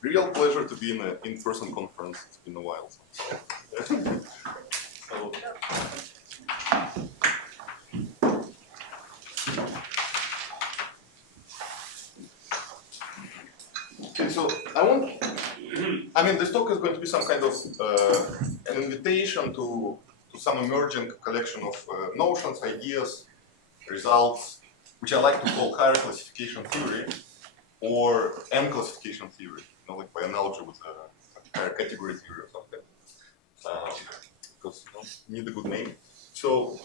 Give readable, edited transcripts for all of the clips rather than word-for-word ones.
Real pleasure to be in an in-person conference. It's been a while. Okay, so I mean, this talk is going to be some kind of an invitation to some emerging collection of notions, ideas, results, which I like to call higher classification theory or n-classification theory, like by analogy with higher category theory or something, because you need a good name. So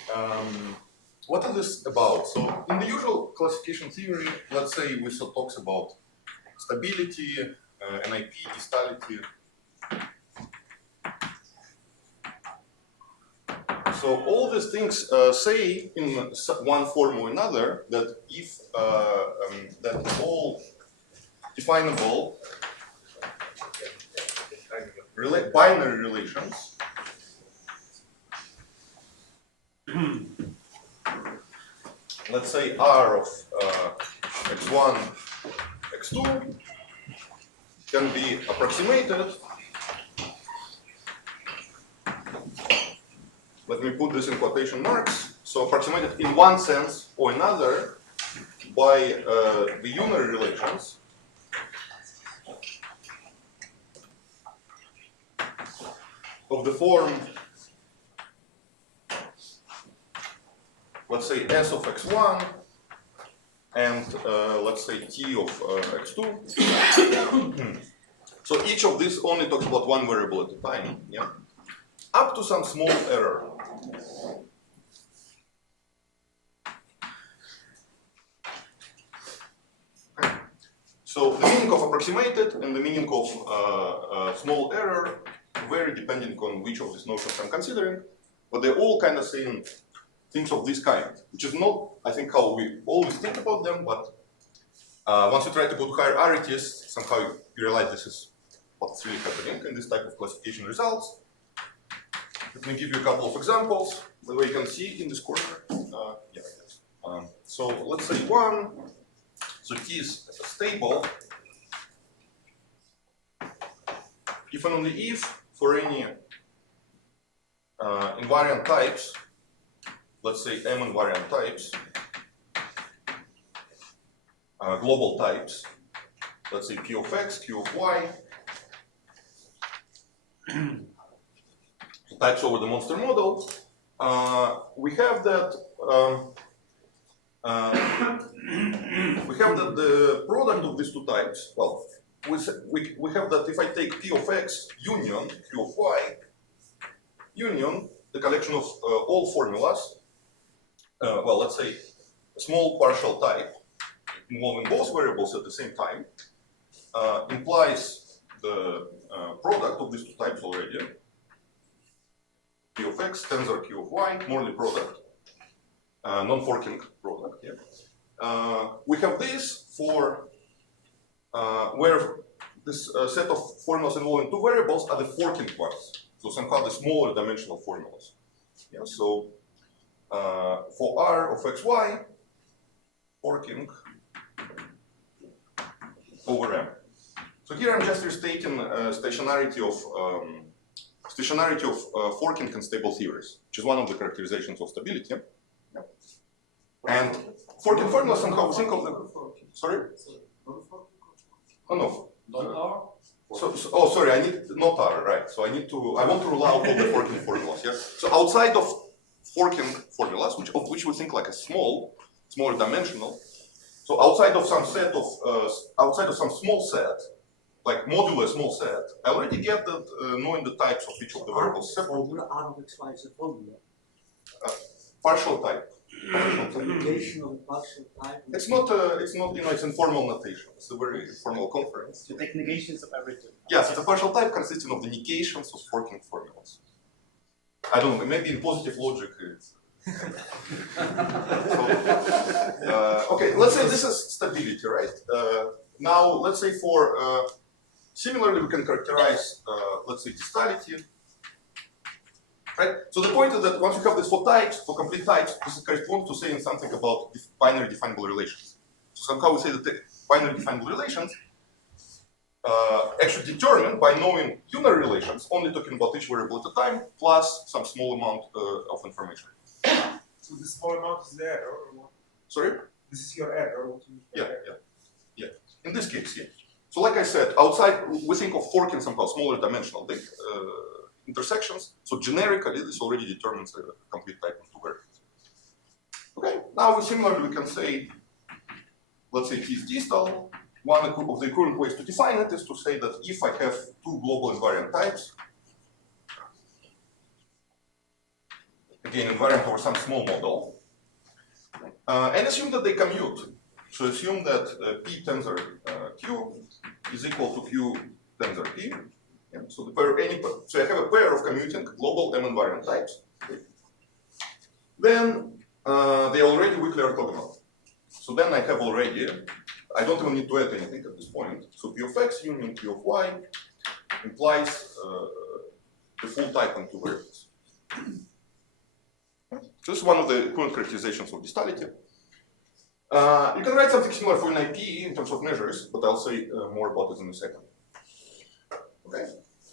what is this about? So in the usual classification theory, let's say we talks about stability, NIP, distality. So all these things say in one form or another that if that all definable binary relations let's say R of x1, x2 can be approximated. Let me put this in quotation marks. So approximated in one sense or another by the unary relations of the form, let's say S of x1 and let's say T of x2. So each of these only talks about one variable at a time, yeah? Up to some small error. Okay. So the meaning of approximated and the meaning of small error vary depending on which of these notions I'm considering, but they're all kind of saying things of this kind, which is not, I think, how we always think about them, but once you try to put higher arities, somehow you realize this is what's really happening in this type of classification results. Let me give you a couple of examples, the way you can see in this corner. So let's say one, so T is stable if and only if for any invariant types, let's say M invariant types, global types, let's say P of X, Q of Y, types over the monster model, we have that the product of these two types, well, we have that if I take P of X union Q of Y, union the collection of all formulas, well, let's say a small partial type involving both variables at the same time, implies the product of these two types already. P of X, tensor Q of Y, Morley product, non-forking product. Yeah. We have this for where this set of formulas involving two variables are the forking ones. So somehow the smaller dimensional formulas. Yeah. So for R of xy, forking over M. So here I'm just restating stationarity of forking and stable theories, which is one of the characterizations of stability. Yeah. And forking formulas somehow we think of them. Sorry? Oh no. Not R? Oh, sorry, I need not R, right? So I want to rule out all the forking formulas. Yeah. So outside of forking formulas, of which we think like a smaller dimensional. So outside of some small set, like modular small set, I already get that knowing the types of each of the variables separately. R of xy is a formula. Partial type. Negation of a partial type. It's not, it's informal notation. It's a very informal conference. You take negations of everything. Yes, it's a partial type consisting of the negations of forking formulas. I don't know, maybe in positive logic it's. Okay, let's say this is stability, right? Now, let's say for, similarly we can characterize, let's say distality. Right? So the point is that once you have this for types, for complete types, this corresponds to saying something about binary definable relations. So somehow we say that the binary definable relations actually determined by knowing unary relations, only talking about each variable at a time, plus some small amount of information. So this small amount is the error, or what? Sorry? This is your error. What you mean by error? Yeah. In this case, yeah. So like I said, outside we think of forking somehow smaller dimensional intersections. So generically, this already determines a complete type of two variables. Okay. Now similarly we can say, let's say T is distal. One of the equivalent ways to define it is to say that if I have two global invariant types, again invariant over some small model, and assume that they commute. So assume that P tensor Q is equal to Q tensor P. Yeah, so so I have a pair of commuting global M invariant types. Then they are already weakly orthogonal. So then I have already, I don't even need to add anything at this point. So P of X union P of Y implies the full type on two variables. So this is one of the equivalent characterizations of distality. You can write something similar for an IP in terms of measures, but I'll say more about it in a second. Okay.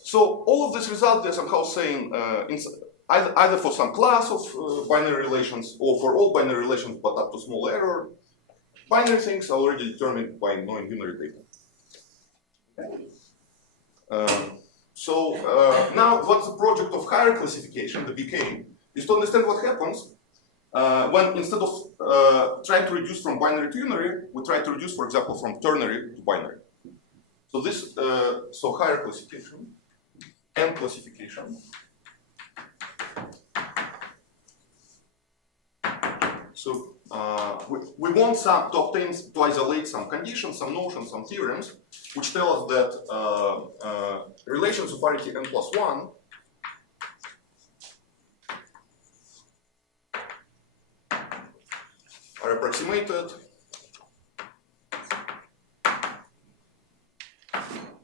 So all of this result, they're somehow saying either for some class of binary relations or for all binary relations but up to small error, binary things are already determined by knowing unary data. Okay. Now what's the project of higher classification, the BK, is to understand what happens when instead of trying to reduce from binary to unary, we try to reduce, for example, from ternary to binary. So this, so higher classification, n classification. So we want to isolate some conditions, some notions, some theorems, which tell us that relations of parity n+1 are approximated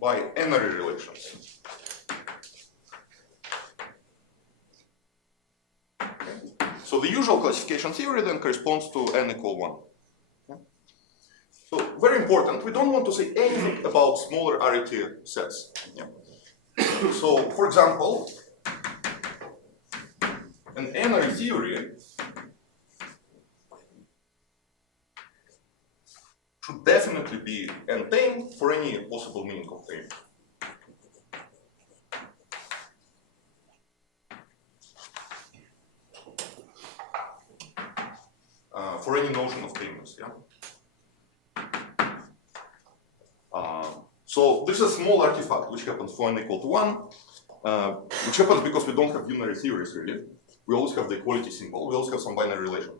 by n-ary relations. So the usual classification theory then corresponds to n equal 1. Okay. So very important, we don't want to say anything about smaller arity sets. Yeah. So for example, an n-ary theory should definitely be n-tame for any possible meaning of tame. For any notion of tameness, yeah. So this is a small artifact which happens for n equal to 1, which happens because we don't have unary theories really. We always have the equality symbol, we also have some binary relation.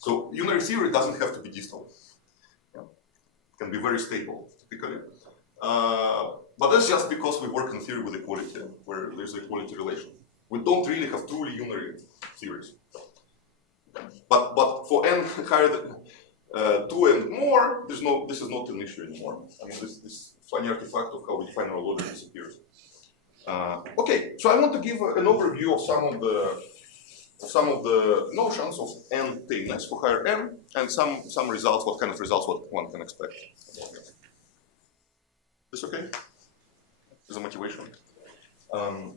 So unary theory doesn't have to be distal. Yeah. It can be very stable typically. But that's just because we work in theory with equality, where there's an equality relation. We don't really have truly unary theories. But for n higher than 2 and more, this is not an issue anymore. I mean, this funny artifact of how we define our logic disappears. Okay, so I want to give an overview of some of the notions of n tameness for higher n, and some results, what kind of results one can expect. This okay? Is a motivation.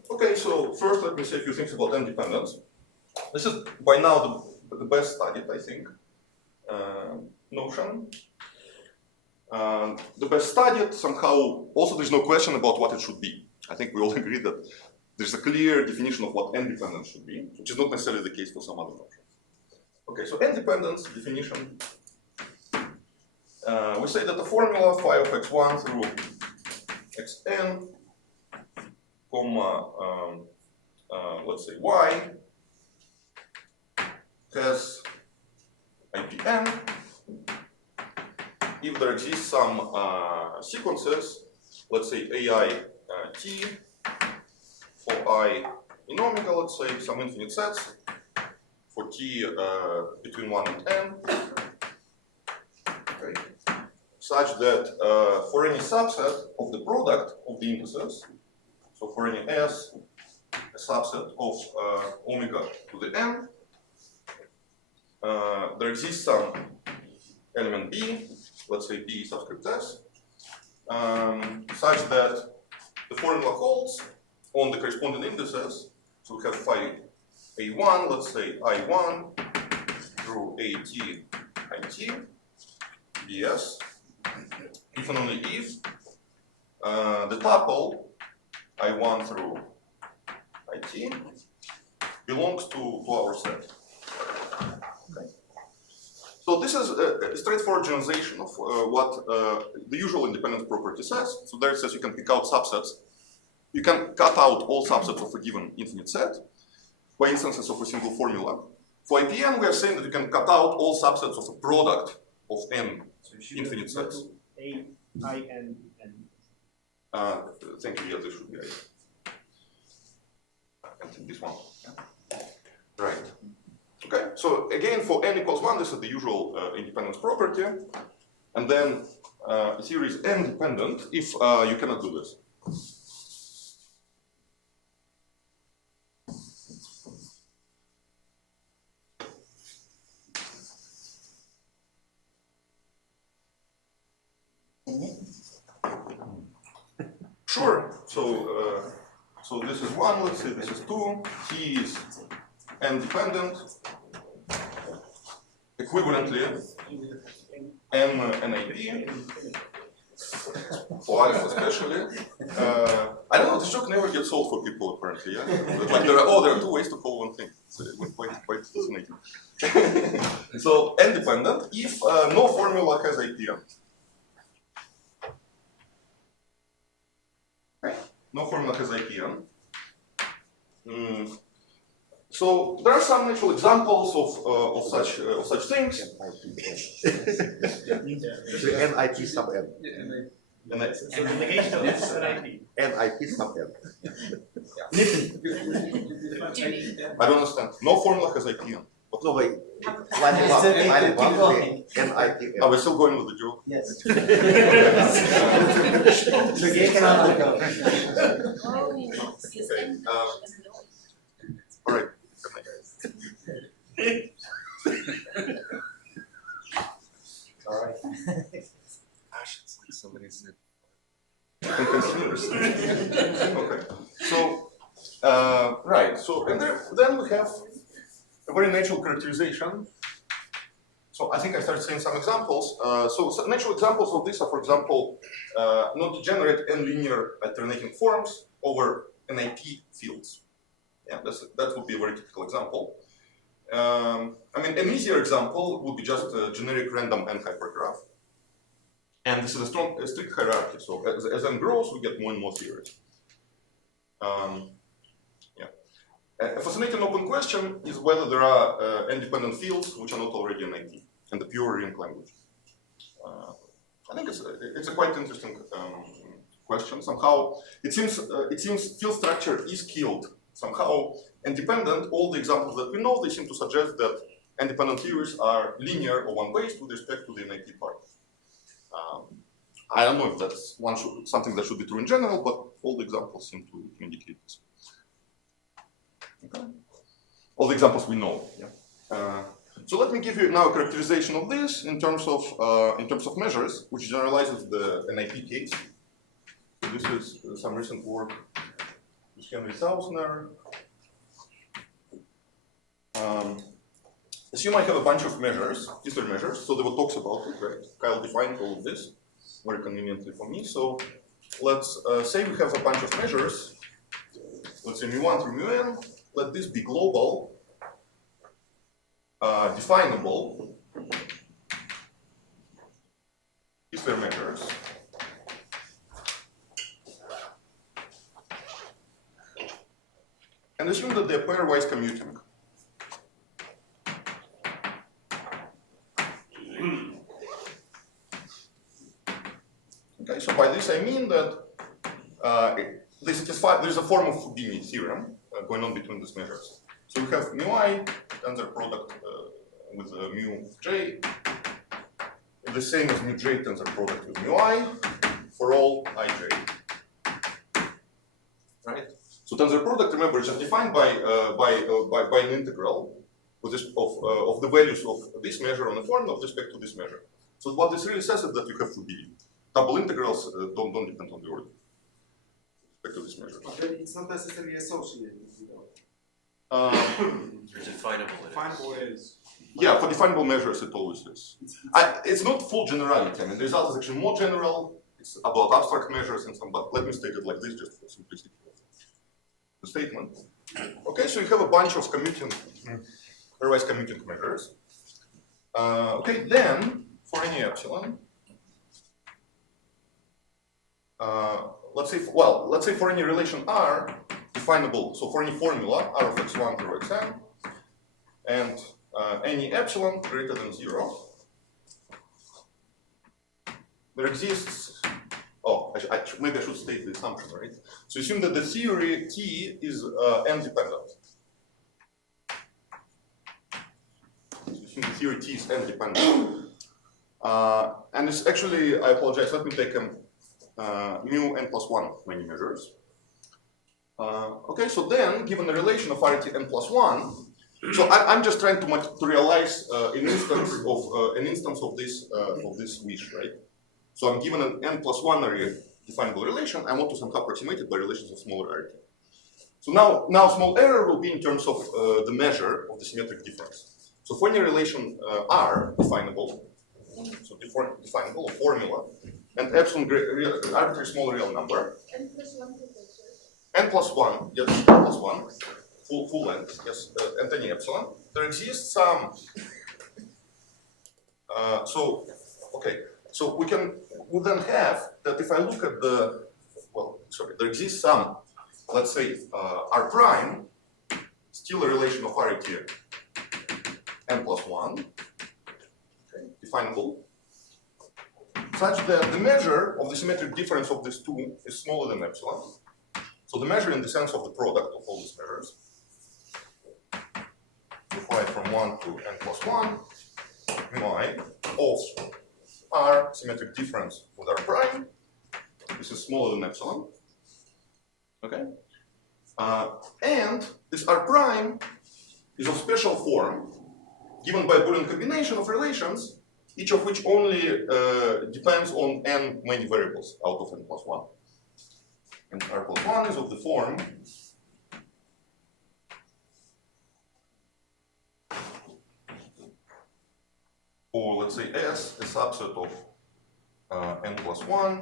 Okay, so first let me say a few things about n dependence. This is by now the best studied, I think, notion. The best studied, somehow, also there's no question about what it should be. I think we all agree that there's a clear definition of what n-dependence should be, which is not necessarily the case for some other notions. Okay, so n-dependence definition, we say that the formula phi of x1 through xn, comma, let's say y, has IPN if there exists some sequences, let's say AI t for I in omega, let's say some infinite sets for t between 1 and n, okay, such that for any subset of the product of the indices, so for any s, a subset of omega to the n, there exists some element b, let's say b subscript s, such that the formula holds on the corresponding indices. So we have phi A1, let's say I1 through AT IT ds, if and only if the tuple I1 through IT belongs to our set. Okay. So this is a straightforward generalization of what the usual independence property says. So there it says you can pick out subsets. You can cut out all subsets of a given infinite set by instances of a single formula. For IPN, we are saying that you can cut out all subsets of a product of n infinite sets. A, I, N, N. Thank you, yeah, this should be I. I think this one. Yeah. Right. Okay, so again, for n equals 1, this is the usual independence property. And then a series n dependent if you cannot do this. Sure. So this is 1, let's say this is 2, T is n dependent, equivalently NIP, for alpha especially. I don't know, this joke never gets solved for people apparently, yeah? Like there are 2 ways to call one thing. So it was quite fascinating. So n dependent if no formula has IPN. No formula has IPN. So there are some natural examples of such things. NIP sub n. So the negation of NIP. NIP sub n. I don't understand. No formula has IPN. No, wait. Line Keep 1, going. NIP. Are we still going with the joke? Yes. So you cannot go. All right. All right. Gosh, it's like somebody said. Okay. So, right. So, and then we have a very natural characterization. So I think I started saying some examples. So natural examples of this are, for example, non-degenerate and linear alternating forms over NIP fields. Yeah, that would be a very typical example. I mean, an easier example would be just a generic random n hypergraph. And this is a strict hierarchy. So as n grows, we get more and more theories. A fascinating open question is whether there are independent fields which are not already NIP in the pure ring language. I think it's a quite interesting question. Somehow it seems field structure is killed. Somehow independent. All the examples that we know, they seem to suggest that independent theories are linear or one-based with respect to the NIP part. I don't know if that's something that should be true in general, but all the examples seem to indicate this. Okay. All the examples we know. Yeah. So let me give you now a characterization of this in terms of measures, which generalizes the NIP case. So this is some recent work with Henry Sausner. Assume I have a bunch of measures, history measures. So there were talks about it, right? Kyle defined all of this very conveniently for me. So let's say we have a bunch of measures. Let's say mu1 through mu_n. Let this be global, definable history measures. And assume that they're pairwise commuting. Okay, so by this I mean that there's a form of Fubini theorem going on between these measures. So we have mu_i, tensor product with mu_j, the same as mu_j tensor product with mu_i for all ij. Right? So tensor product, remember, is just defined by an integral with this, of the values of this measure on the formula with respect to this measure. So what this really says is that you have Fubini. Double integrals don't depend on the order. it's not necessarily associated, you know. Or definable it is. Definable is. Yeah, for definable measures, it always is. It's not full generality. I mean, the result is actually more general. It's about abstract measures and some, but let me state it like this just for simplicity of the statement. Okay, so you have a bunch of commuting, pairwise commuting measures. Okay, then for any epsilon, let's say for any relation R definable, so for any formula R of x1 through xn, and any epsilon greater than 0, there exists, maybe I should state the assumption, right? So assume that the theory T is n-dependent. So assume the theory T is n-dependent. And it's actually, I apologize, let me take mu n plus 1 many measures. Okay, so then, given the relation of RT n plus 1, so I'm just trying to realize an instance of this wish, right? So I'm given an n plus 1 definable relation. I want to somehow approximate it by relations of smaller RT. So now small error will be in terms of the measure of the symmetric difference. So for any relation R definable, so definable or formula, and epsilon arbitrary small real number. N plus 1, yes, n plus 1, full length, yes, and any epsilon. There exists some. So we then have that if I look at there exists some, let's say R prime, still a relation of RT n plus 1, okay, definable, such that the measure of the symmetric difference of these two is smaller than epsilon. So the measure in the sense of the product of all these measures, defined from 1 to n plus 1, mu I of R symmetric difference with R prime. This is smaller than epsilon. Okay? And this R prime is of special form given by a Boolean combination of relations, each of which only depends on n many variables out of n plus 1. And R plus 1 is of the form or let's say S, a subset of n plus 1,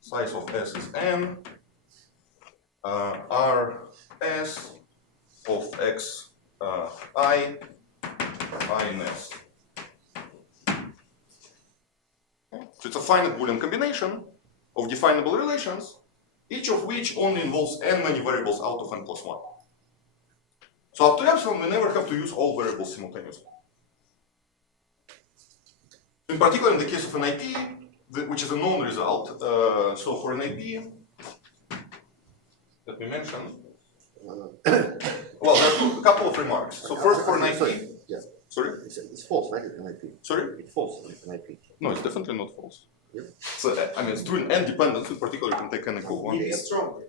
size of S is n, R S of x I in S. Okay. So it's a finite Boolean combination of definable relations, each of which only involves n many variables out of n plus 1. So up to epsilon, we never have to use all variables simultaneously. In particular, in the case of an IP, which is a known result, so for an IP, let me mention, well, there are a couple of remarks. So first, for an IP, Yeah. sorry? It's false, right? An IP. Sorry? It's false, an IP. No, it's definitely not false. Yep. So, I mean, it's true in n dependence, in particular, you can take n equal 1. Maybe stronger.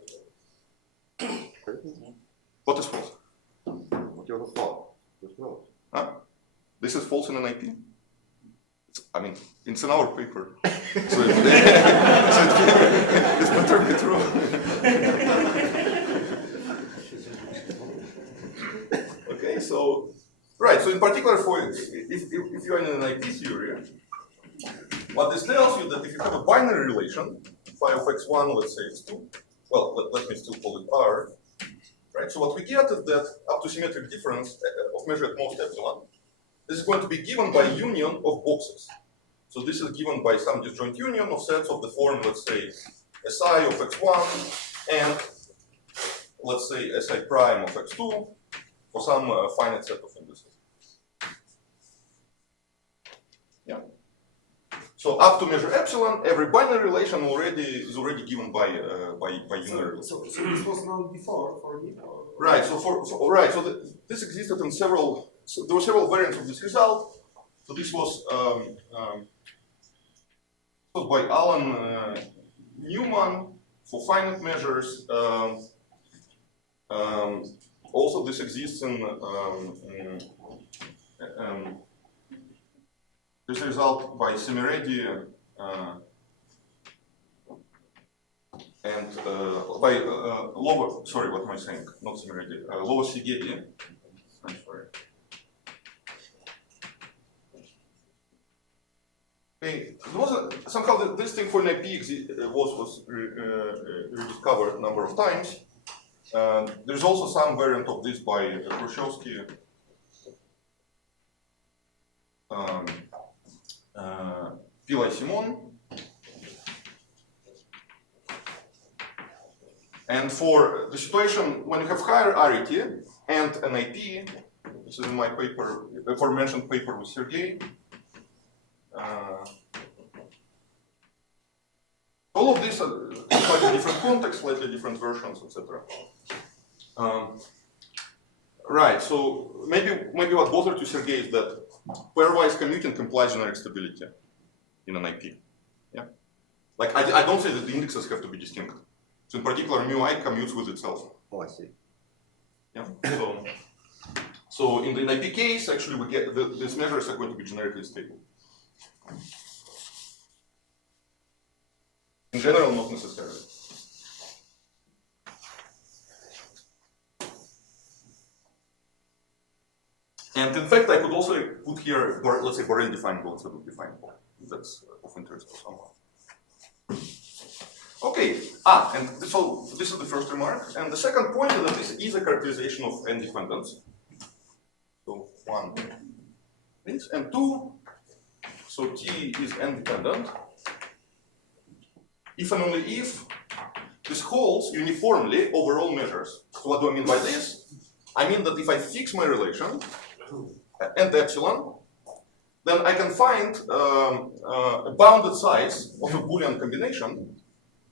What is false? What you're not false. It's not. This is false in an IP? It's in our paper. So it's better be true. Okay, so, right, so in particular, if you're in an IP theory, what this tells you that if you have a binary relation, phi of x1, let's say x2, well, let me still call it R, right? So what we get is that up to symmetric difference of measure at most epsilon, this is going to be given by union of boxes. So this is given by some disjoint union of sets of the form, let's say, Si of x1 and, let's say, Si prime of x2 for some finite set of indices. Yeah. So up to measure epsilon, every binary relation is already given by unary. So this was known before for me? Right. So this existed in several. So there were several variants of this result. So this was by Alan Newman for finite measures. Also, this exists in this result by Semiredi and by lower, sorry, what am I saying? Not similarity, lower Szigeti. I'm sorry. Okay, there was somehow this thing for NIP was rediscovered a number of times. There's also some variant of this by Khrushchevsky. Pillai Simon. And for the situation when you have higher arity and an IP, this is in my paper, aforementioned paper with Sergey. All of these are slightly different contexts, slightly different versions, etc. Right. So maybe what bothered you, Sergey, is that pairwise commuting implies generic stability in an IP. Yeah. Like I don't say that the indexes have to be distinct. So in particular, mu I commutes with itself. Oh, I see. Yeah. So in the IP case, actually, we get these measures are going to be generically stable. In general, not necessarily. And in fact, I could also put here, let's say, Borel defined bonds that would be definable. That's of interest to someone. Okay. And so this is the first remark. And the second point is that this is a characterization of n-dependence. So one is, and two, so T is n-dependent. If and only if this holds uniformly over all measures. So what do I mean by this? I mean that if I fix my relation and epsilon, then I can find a bounded size of a Boolean combination.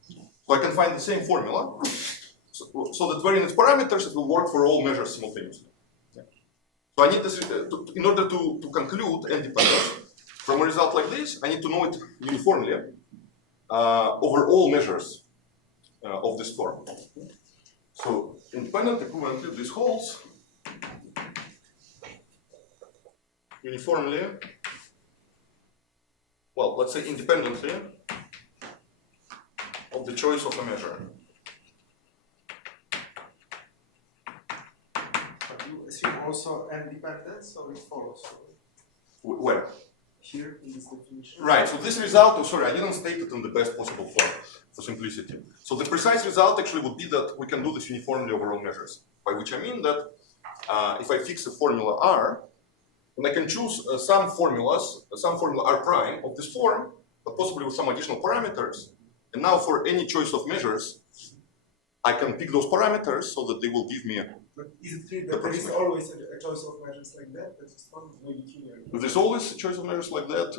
So I can find the same formula, so that varying its parameters, it will work for all measures simultaneously. Yeah. So I need this, in order to conclude n-dependence, from a result like this, I need to know it uniformly over all measures of this form. So independent equivalently, this holds uniformly, well, let's say independently of the choice of a measure. But you assume also n-dependence, or it follows? Where? Here in this definition. Right, so this result, oh, sorry, I didn't state it in the best possible form for simplicity. So the precise result actually would be that we can do this uniformly over all measures, by which I mean that if I fix a formula R, then I can choose some formula R prime of this form, but possibly with some additional parameters. And now for any choice of measures, I can pick those parameters so that they will give me. But is it true that there is always a choice of measures like that? That's just one maybe here. There's always a choice of measures like that.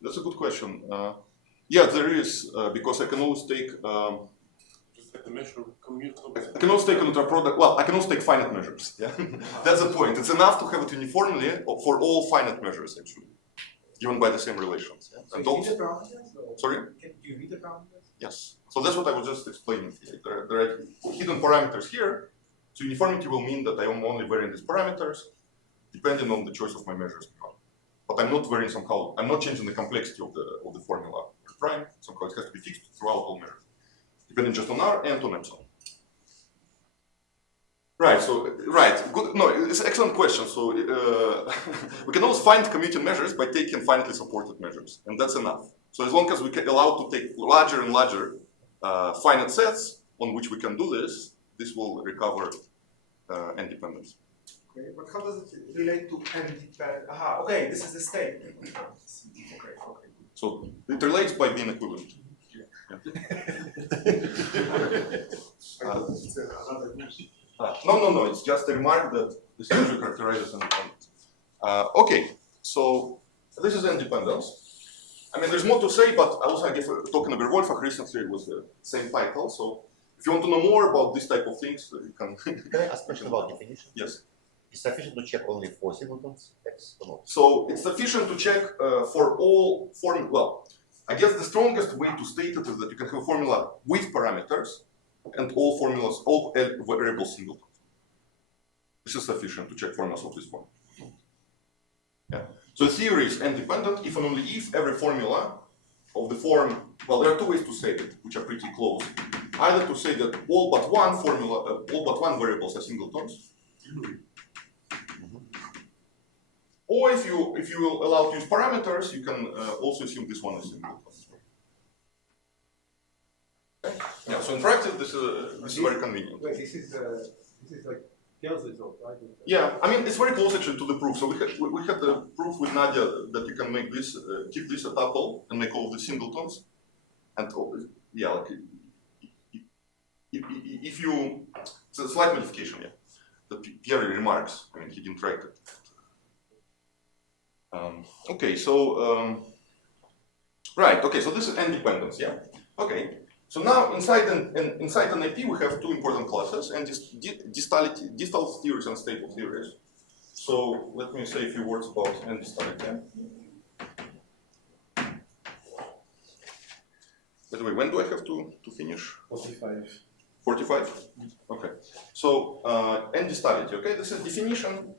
That's a good question. Yeah, there is, because I can always take. The measure commute. I can also take another product. Well, I can also take finite measures. Yeah, that's the point. It's enough to have it uniformly for all finite measures, actually, given by the same relations. Yeah? So And you read also, the parameters? sorry. Can you read the parameters? Yes. So that's what I was just explaining here. There are hidden parameters here. So uniformity will mean that I am only varying these parameters depending on the choice of my measures. But I'm not varying somehow. I'm not changing the complexity of the formula prime. Somehow it has to be fixed throughout all measures, depending just on R and on epsilon. Right. So good. No, it's an excellent question. So we can always find commuting measures by taking finitely supported measures, and that's enough. So as long as we can allow to take larger and larger finite sets on which we can do this, this will recover n-dependence. Okay, but how does it relate to n-dependent? Aha, okay, this is the state. Okay. So it relates by being equivalent. No, it's just a remark that this usually characterizes independence. Okay, so this is independence. I mean, there's more to say, but I also gave a talk in Wolfach recently with the same title. So if you want to know more about this type of things, you can. Can I ask a question about definition? Yes. Is sufficient to check only for singletons X or not? So it's sufficient to check for all form. Well, I guess the strongest way to state it is that you can have a formula with parameters and all formulas, all variable singletons. This is sufficient to check formulas of this form. Yeah. So the theory is independent if and only if every formula of the form well, there are two ways to say it, which are pretty close. Either to say that all but one all but one variables are singletons, or if you will allow to use parameters, you can also assume this one is singleton. Okay. Yeah. So in practice, this is very convenient. Wait, this is like tells result, right? Yeah, I mean it's very close actually to the proof. So we had the proof with Nadia that you can make this, keep this a tuple and make all of the singletons, and yeah, like if you, it's a slight modification, yeah. That Pierre remarks. I mean he didn't write it. Okay, so right. Okay, so this is n-dependence, yeah. Okay. So now inside an IP we have two important classes, and distal theories and stable theories. So let me say a few words about n-distality. By the way, when do I have to finish? 45. 45? Okay. So n-distality, okay, this is definition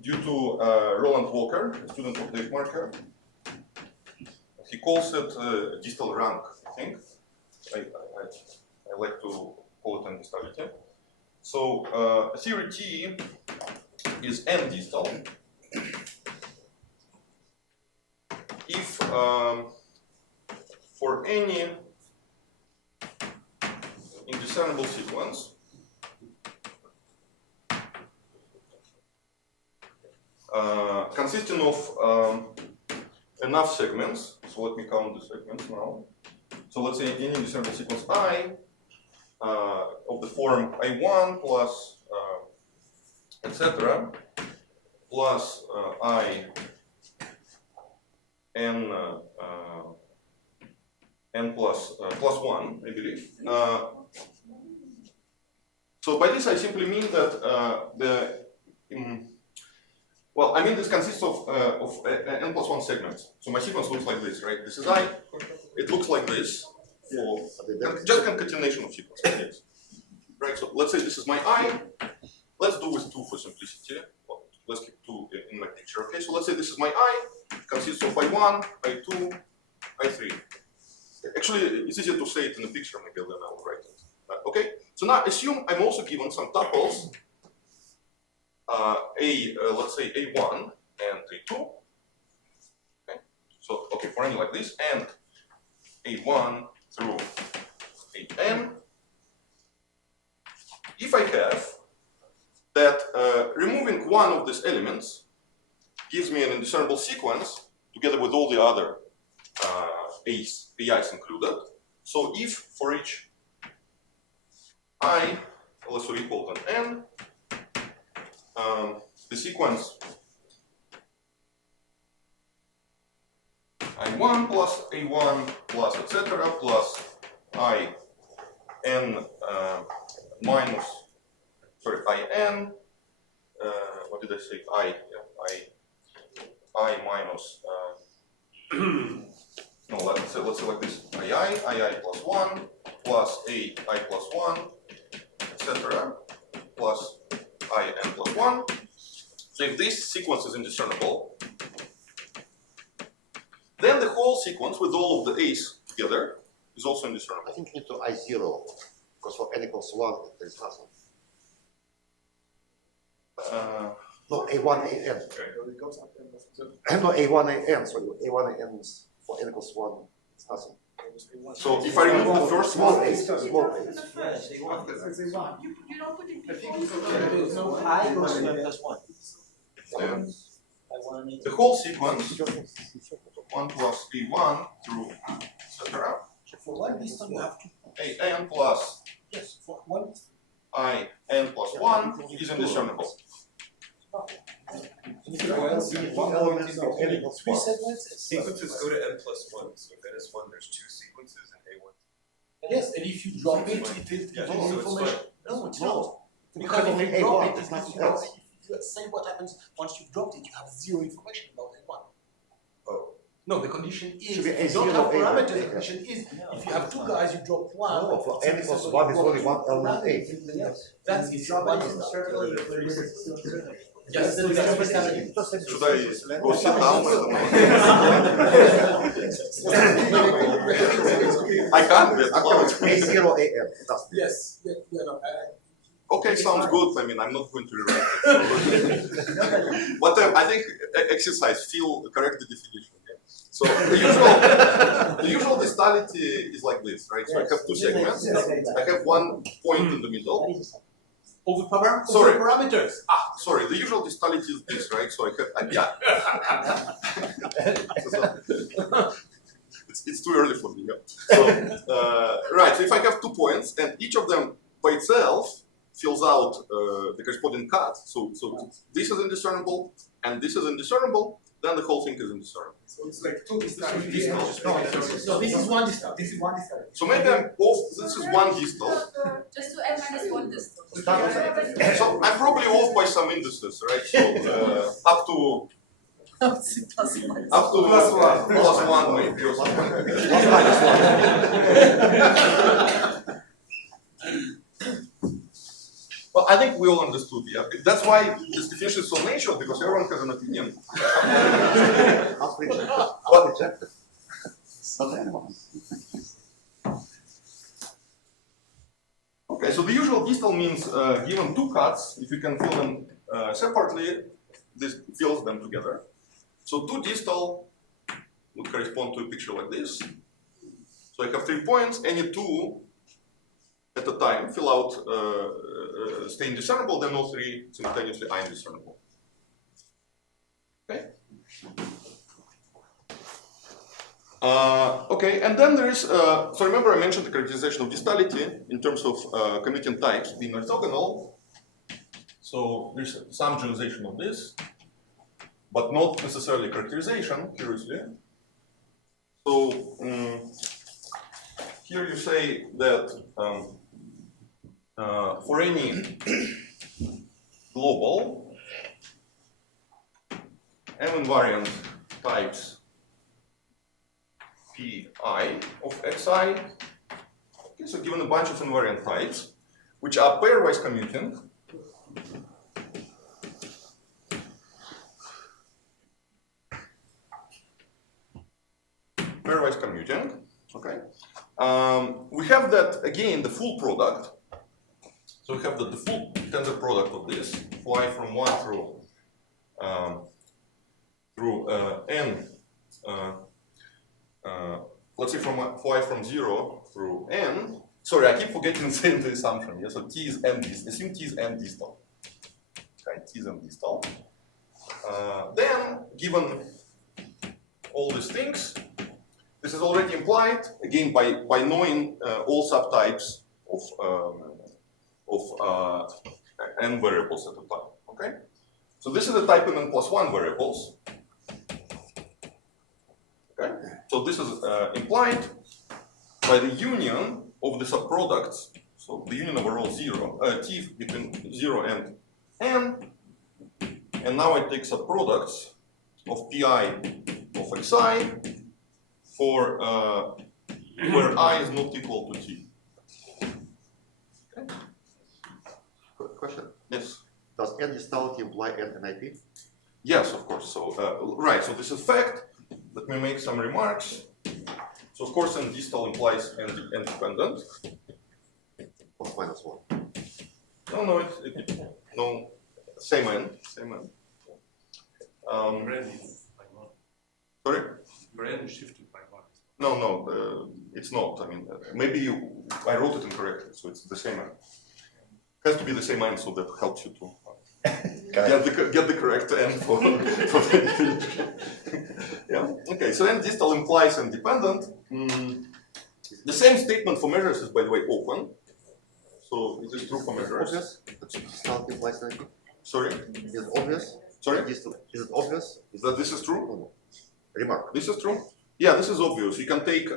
due to Roland Walker, a student of Dave Marker. He calls it distal rank, I think. I like to call it n-distality. So theory T is n-distal if for any indiscernible sequence consisting of enough segments. So let me count the segments now. So let's say any indiscernible sequence I of the form I1 plus etc. plus I n plus 1, I believe. So by this I simply mean that well, I mean this consists of n plus 1 segments. So my sequence looks like this, right? This is I. It looks like this for just concatenation of sequences. Right. So let's say this is my I. Let's do with 2 for simplicity. Well, let's keep 2 in my picture. Okay. So let's say this is my I. Consists of I1, I2, I3. Actually, it's easier to say it in a picture. Maybe then I'll write it. Okay. So now assume I'm also given some tuples. Let's say A1 and A2. Okay. So okay, for any like this, and A1 through An. If I have that removing one of these elements gives me an indiscernible sequence together with all the other AIs included. So if for each I, let's say equal to n, the sequence I1 plus A1 plus etc. plus I n minus, sorry, I n, what did I say? I minus, no, let's say like this, II plus 1 plus AI plus 1, etc. plus IN plus 1. So if this sequence is indiscernible, then the whole sequence with all of the A's together is also indiscernible. I think you need to I0, because for n equals 1, there is nothing. No, A1, AN. Okay. No, A1, AN, sorry, A1, AN is for n equals 1, it's nothing. So if I remove the first Small one, a, small a. You don't put in There's no I goes to n plus 1. then I1 and the whole sequence 1 plus A1 through etc. For one distal you have to, AN plus yes, for one IN plus 1 is indiscernible. One element of n equals 1. Sequences go to n plus 1, so if n is 1, there's 2 sequences and A1. Yes, and if you drop it, it is Yeah, the so it's information. No, it's not. Because Because only if you drop A1, it, it's it nothing gives else. you say what happens once you've dropped it, you have zero information about A1. Oh. No, the condition is, Should be if you don't A0, have A1, parameters, the yeah. condition is, if you have 2 guys, you drop 1. No, for it's n equals indiscernible. 1 is only one element A. That's if you one is not. Yes, the Should I go sit down? I can't be allowed. A0, AN. That's it. Yes, no, Okay, sounds good. I mean, I'm not going to rewrite it. But I think exercise, correct the definition. Yeah? So the usual distality is like this, right? So I have two segments. I have one point in the middle. over Sorry. parameters. Sorry, the usual distality is this, right? So I have, yeah. It's too early for me. Yeah. So, right, so if I have 2 points and each of them by itself fills out the corresponding cut, so this is indiscernible and this is indiscernible, then the whole thing is indiscernible. So it's like two distal. No, this is one distal. This is one distal. So maybe I'm off, this is one distal. Just to add minus one distal. So I'm probably off by some indices, right? So up to Plus one. plus one maybe or something. Well, I think we all understood, yeah. That's why this definition is so natural, because everyone has an opinion. Not rejected. Not rejected. Not anyone. Okay, so the usual distal means given 2 cuts, if you can fill them separately, this fills them together. So 2 distal would correspond to a picture like this. So I have 3 points, any 2 at a time fill out, stay indiscernible, then all 3 simultaneously are indiscernible. Okay. Okay, and then there is, so remember I mentioned the characterization of distality in terms of commuting types being orthogonal. So there's some generalization of this, but not necessarily characterization, curiously. So here you say that for any global M-invariant types Pi of xi, okay, so given a bunch of invariant types, which are pairwise commuting, okay, we have that again the full product. So we have the full tensor product of this y from 1 through n. Let's say from y from 0 through n. Sorry, I keep forgetting to say the assumption. Yeah, so t is n distal. Assume t is n distal. Okay, t is n distal. Then, given all these things, this is already implied again by knowing all subtypes of n variables at a time. Okay, so this is the type in n+1 variables. Okay, so this is implied by the union of the subproducts. So the union over all t between 0 and n, and now I take subproducts of pi of xi for where I is not equal to t. Okay. Question. Yes. Does n-distality imply n-NIP? Yes, of course. So right. So this is fact. Let me make some remarks. So of course, n-distal implies n-dependent. Plus minus 1. No, no, same n. Brand is by 1. Sorry. Brand is shifted by 1. No, it's not. I mean, maybe I wrote it incorrectly, so it's the same n. It has to be the same n, so that helps you to get the correct n for the definition. Yeah. Okay. So n-distal implies n-dependent. The same statement for measures is, by the way, open. So it is true for measures. Obvious? That distality implies NIP? Sorry. Is it obvious? Sorry. Is it obvious? That this is true? No. Remark. This is true? Yeah, this is obvious. You can take,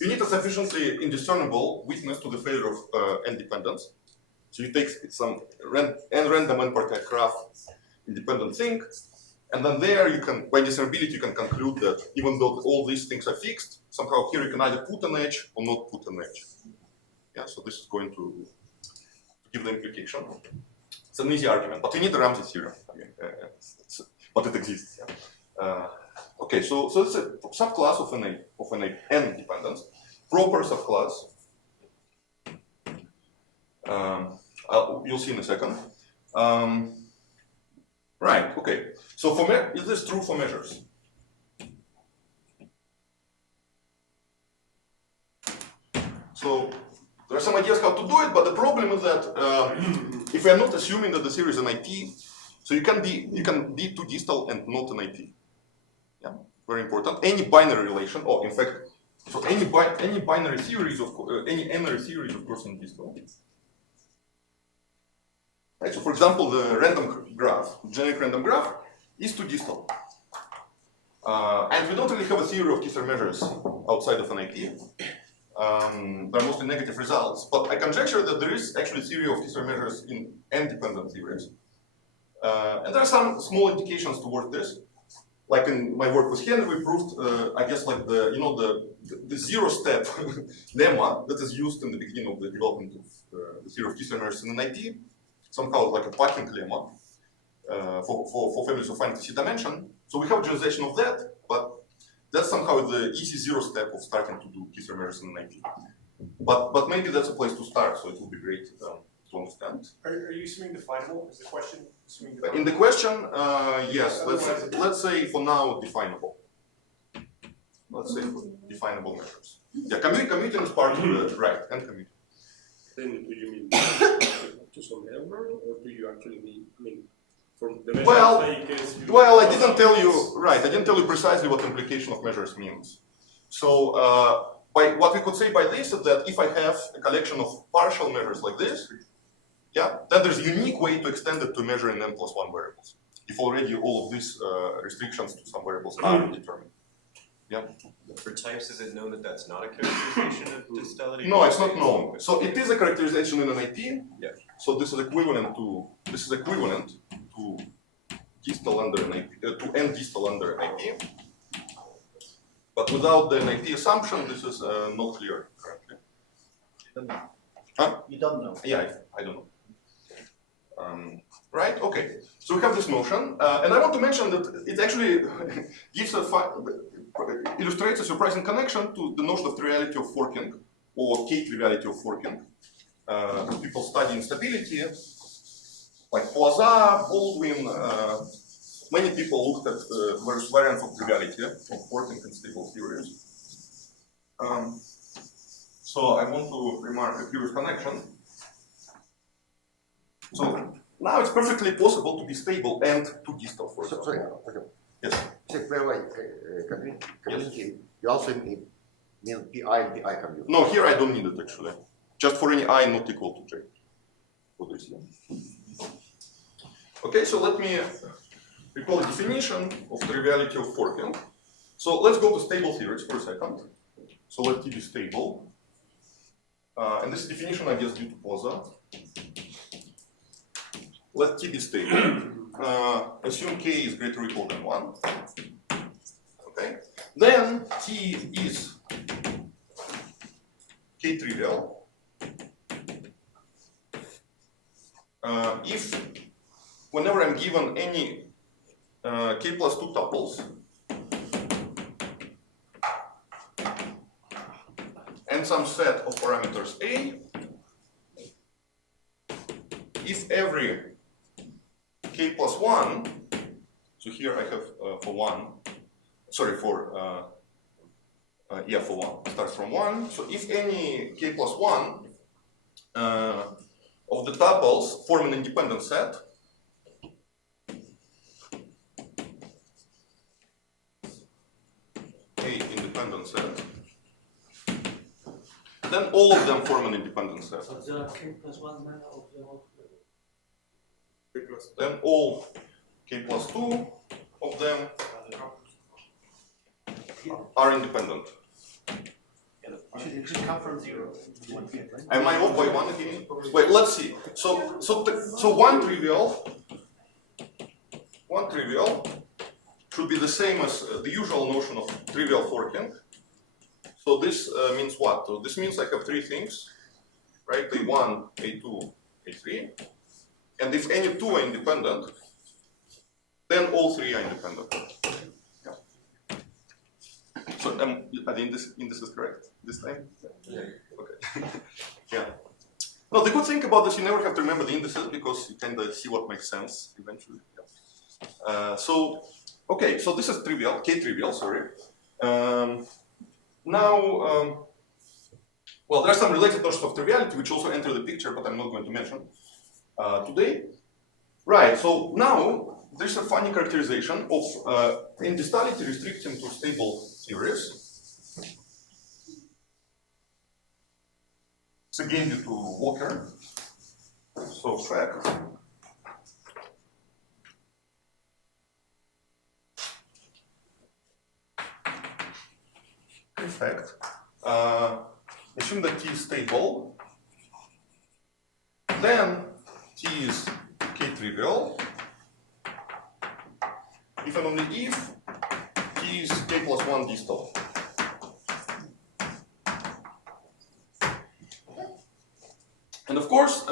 you need a sufficiently indiscernible witness to the failure of n-dependence. So you take some n-random n-partial graph independent thing, and then there you can, by discernibility, you can conclude that even though all these things are fixed, somehow here you can either put an edge or not put an edge. Yeah, so this is going to give the implication. It's an easy argument, but we need the Ramsey theorem. I mean, but it exists. Yeah. Okay, so it's a subclass of an n-dependence. propers of class. You'll see in a second. Right, okay. So is this true for measures? So there are some ideas how to do it, but the problem is that if we are not assuming that the series is an IT, so you can be too distal and not an IT. Yeah, very important. Any binary relation, or in fact, so any binary series of any n-ary series of course in distal. Right. So for example, the random graph, generic random graph, is too distal, and we don't really have a theory of Kieser measures outside of an IT. There are mostly negative results, but I conjecture that there is actually a theory of Kieser measures in n-dependent theories. And there are some small indications towards this. Like in my work with Henry, we proved, I guess, like the zero-step lemma that is used in the beginning of the development of the theory of Kieser measures in an IT, somehow like a packing lemma for families of finite dimension. So we have a generalization of that, but that's somehow the easy zero step of starting to do Kieser measures in an IP. But maybe that's a place to start, so it will be great to understand. Are you assuming definable? Is the question assuming definable? In the question, yes, let's say for now definable. Let's say for definable measures. Yeah, commuting is part of the right, and commuting. Then do you mean to some number, or do you actually mean, from the well, I didn't tell you, right, I didn't tell you precisely what implication of measures means. So, by what we could say by this is that if I have a collection of partial measures like this, yeah, then there's a unique way to extend it to measure in n+1 variables, if already all of these restrictions to some variables are determined. Yeah. For types, is it known that that's not a characterization of distality? No, it's not known. So it is a characterization in an IP. Yeah. So this is equivalent to distal under an IP, to n-distal under an IP. But without the NIP assumption, this is not clear currently. Huh? You don't know. Yeah, I don't know. Right? Okay. So we have this notion, and I want to mention that it actually gives illustrates a surprising connection to the notion of triviality of forking, or k-triviality of forking. People study instability, like Poisson, Baldwin. Many people looked at various variants of triviality of forking in stable theories. So I want to remark a curious connection. So now it's perfectly possible to be stable and to distal, for example. Sorry, yes. Community, you also mean PI and PI commute. No, here I don't need it actually. Just for any I not equal to J. For this, yeah. Okay, so let me recall the definition of triviality of forking. So let's go to stable theories for a second. So let T be stable. And this definition, I guess, due to Poisson. Let T be stable. Assume K is greater or equal than 1. Okay. Then T is K-trivial. If whenever I'm given any K+2 tuples and some set of parameters A, if every K+1, so here I have for 1, sorry, for 1, starts from 1, so if any K+1 of the tuples form an independent set, independent set, then all of them form an independent set. So there are K+1 member of the whole Then all K+2 of them are independent. It should come from 0. Am I off by 1 again? Wait, let's see. So one trivial should be the same as the usual notion of trivial forking. So this means what? So this means I have 3 things, right? A1, A2, A3. And if any 2 are independent, then all 3 are independent. Yeah. So I think this is correct. this time? Yeah. Okay. Yeah. No, the good thing about this, you never have to remember the indices because you kind of see what makes sense eventually. Yeah. Okay, so this is trivial, k-trivial, sorry. Now, well, there are some related notions of triviality which also enter the picture, but I'm not going to mention today. Right, so now there's a funny characterization of n-distality restricting to stable theories. It's again due to Walker. So fact. In fact, assume that T is stable, then T is k-trivial, if and only if T is k plus 1 distal. And of course,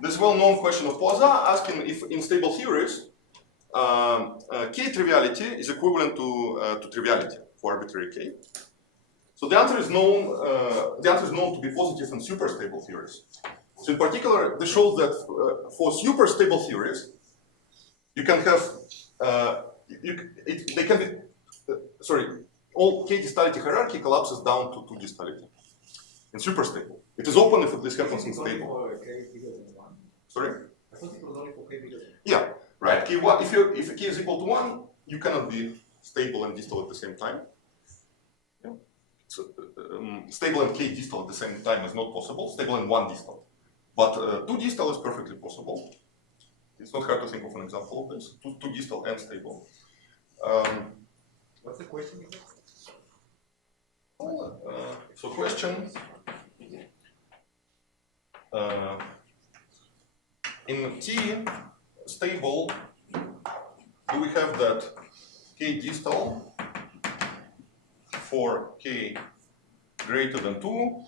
this well-known question of Poisson asking if in stable theories, k-triviality is equivalent to triviality for arbitrary k. So the answer is known. The answer is known to be positive in super stable theories. So in particular, this shows that for super stable theories, you can have they can be all k-distality hierarchy collapses down to 2-distality in super stable. It is open if this happens in stable. For k bigger than 1? Sorry? I thought it was only for k bigger than 1. Yeah, right. If k is equal to 1, you cannot be stable and distal at the same time. Yeah. So, stable and k distal at the same time is not possible. Stable and 1 distal. But 2 distal is perfectly possible. It's not hard to think of an example of this. 2 distal and stable. What's the question? So question. In T stable, do we have that k distal for k greater than 2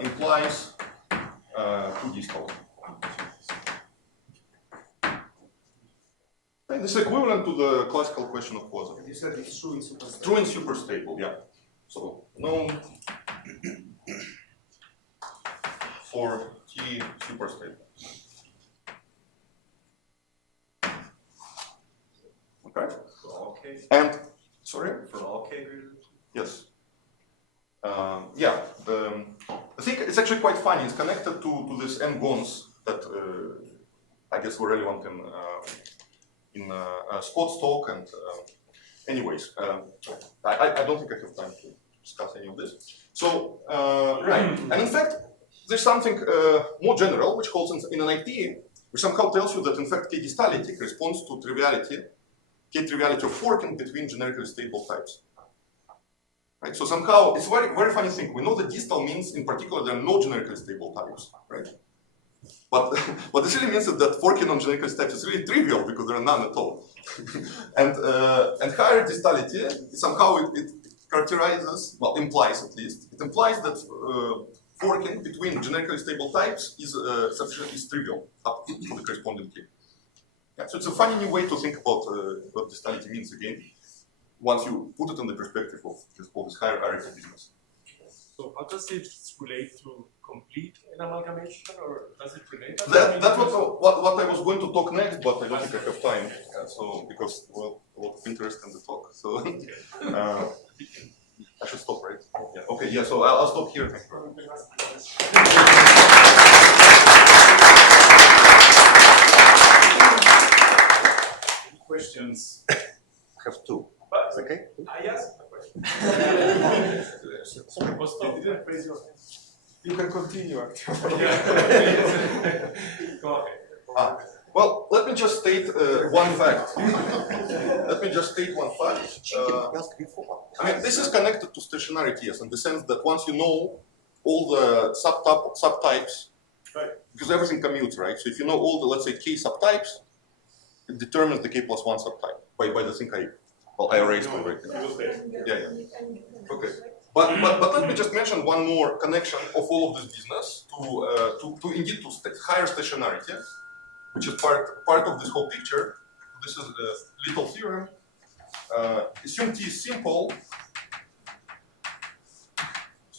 implies 2 distal? And this is equivalent to the classical question of Poisson. You said it's true in super stable. True in super stable, yeah. So known for T super stable. Okay. For all k? And sorry? For all k greater than 2? Yes. Yeah. I think it's actually quite funny. It's connected to this n-gons that I guess were relevant in Scott's talk. And anyways, I don't think I have time to discuss any of this. So right, and in fact, there's something more general which holds in an IP, which somehow tells you that in fact k-distality corresponds to triviality, k-triviality of forking between generically stable types. Right? So somehow it's a very funny thing. We know that distal means in particular there are no generically stable types, right? But what this really means is that forking on generically types is really trivial because there are none at all. and higher distality somehow it characterizes, well, implies at least, it implies that forking between generically stable types is trivial up to the corresponding k. Yeah, so it's a funny new way to think about what distality means again, once you put it in the perspective of this hierarchical business. So how does it relate to complete n-amalgamation, or does it relate? That was what I was going to talk next, but I don't think I have time. So because well, a lot of interest in the talk, so I should stop, right? Yeah. Okay. Yeah. So I'll stop here. Questions? I have 2. But Okay? I asked a question. You didn't raise your hand. You can continue actually. Go ahead. Well, let me just state one fact. Let me just state one fact. I mean, this is connected to stationarity, yes, in the sense that once you know all the subtypes, right, because everything commutes, right? So if you know all the, let's say, k subtypes, it determines the k plus 1 subtype by the thing I erased already. Yeah. Okay. But let me just mention one more connection of all of this business to indeed to higher stationarity, which is part of this whole picture. This is the little theorem. Assume T is simple.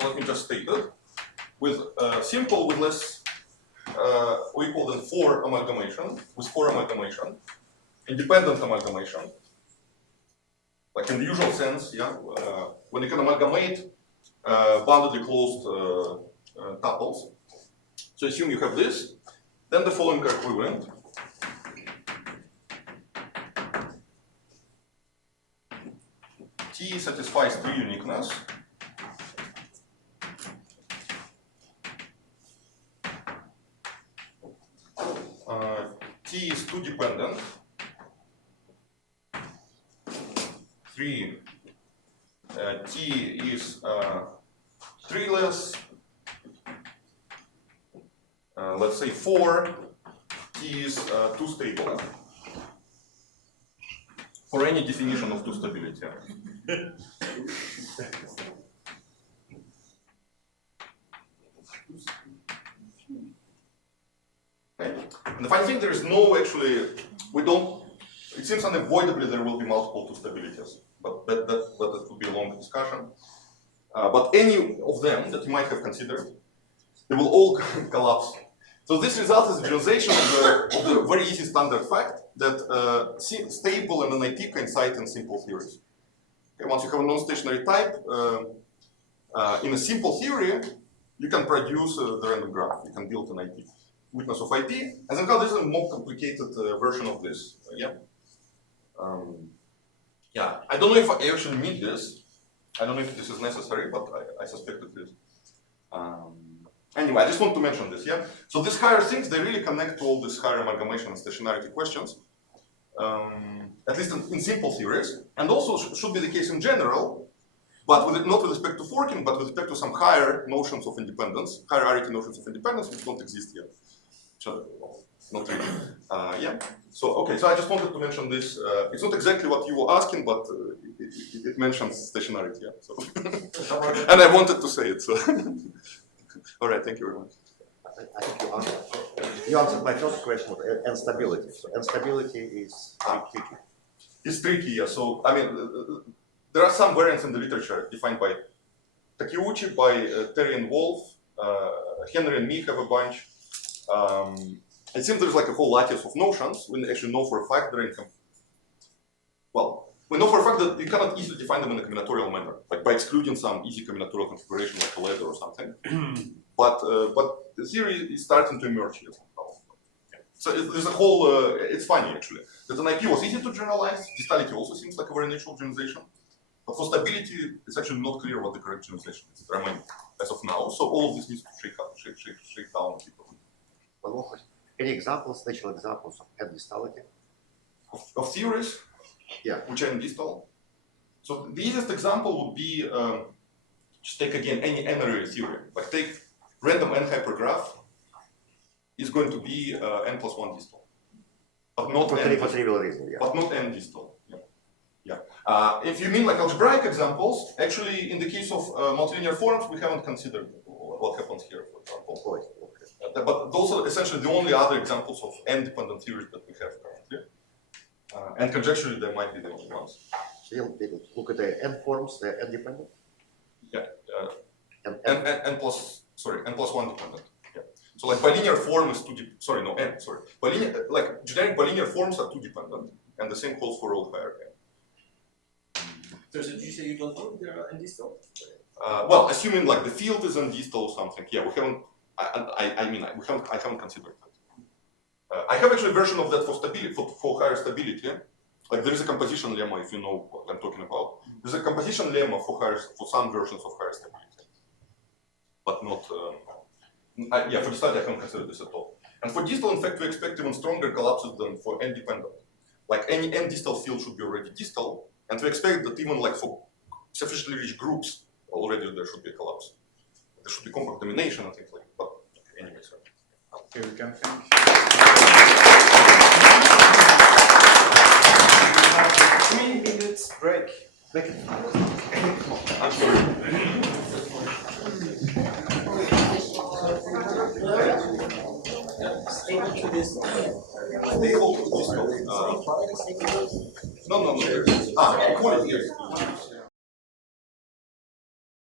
what we just stated, with simple with less or equal than 4 amalgamation, with 4 amalgamation, independent amalgamation, like in the usual sense, yeah, when you can amalgamate boundedly closed tuples. So assume you have this, then the following are equivalent. T satisfies 3 uniqueness. T is 2 dependent. 3. T is 3-less. Let's say 4. T is 2 stable. For any definition of 2 stability. Okay. And the funny thing, there is no actually, we don't, it seems unavoidably there will be multiple 2 stabilities, but that would be a long discussion. But any of them that you might have considered, they will all collapse. So this results as a generalization of the very easy standard fact that stable and NIT coincide in simple theories. Okay, once you have a non-stationary type, in a simple theory, you can produce the random graph. You can build an IT, witness of IT, and then this is a more complicated version of this. Yeah. Yeah. I don't know if I actually need this. I don't know if this is necessary, but I suspect it is. Anyway, I just want to mention this. Yeah. So these higher things, they really connect to all these higher amalgamation and stationarity questions. At least in simple theories, and also should be the case in general, but not with respect to forking, but with respect to some higher notions of independence, higher arity notions of independence which don't exist yet. So, not really. Yeah. So okay. So I just wanted to mention this. It's not exactly what you were asking, but it mentions stationarity. Yeah. So and I wanted to say it. So all right. Thank you very much. I think you answered my first question of n-stability. So n-stability is tricky. It's tricky, yeah. So I mean, there are some variants in the literature defined by Takeuchi, by Terry and Wolf, Henry and me have a bunch. It seems there's like a whole lattice of notions. We actually know for a fact they're well, we know for a fact that you cannot easily define them in a combinatorial manner, like by excluding some easy combinatorial configuration like a ladder or something. But the theory is starting to emerge here somehow. Yeah. So there's a whole, it's funny actually, that an IP was easy to generalize. Distality also seems like a very natural generalization. But for stability, it's actually not clear what the correct generalization is. I mean, as of now, so all of this needs to shake down people. Any examples, natural examples of n-distality? Of theories? Yeah. Which are n-distal? So the easiest example would be, just take again any n-array theory. Like take random n-hypergraph is going to be n+1 distal. But not n-distal. Yeah. If you mean like algebraic examples, actually in the case of multilinear forms, we haven't considered what happens here, for example. But those are essentially the only other examples of n-dependent theories that we have currently. And conjecturally, there might be the only ones. So you look at the n forms, they're n-dependent? Yeah. n+1 dependent. Yeah. So like bilinear form is like generic bilinear forms are 2 dependent, and the same holds for all higher n. So did you say you don't know there are n-distal? Well, assuming like the field is n-distal or something, yeah, we haven't. I haven't considered that. I have actually a version of that for stability, for higher stability. Like there is a composition lemma, if you know what I'm talking about. There's a composition lemma for some versions of higher stability, but not. Yeah, for distality I haven't considered this at all. And for distal, in fact, we expect even stronger collapses than for n-dependent. Like any n-distal field should be already distal, and we expect that even like for sufficiently rich groups, already there should be a collapse. There should be compact domination and things like that. But anyway, so. Okay, we can finish. 3 minutes break. I'm sorry. Stable to this. Stable to distal. No. Equality, yes.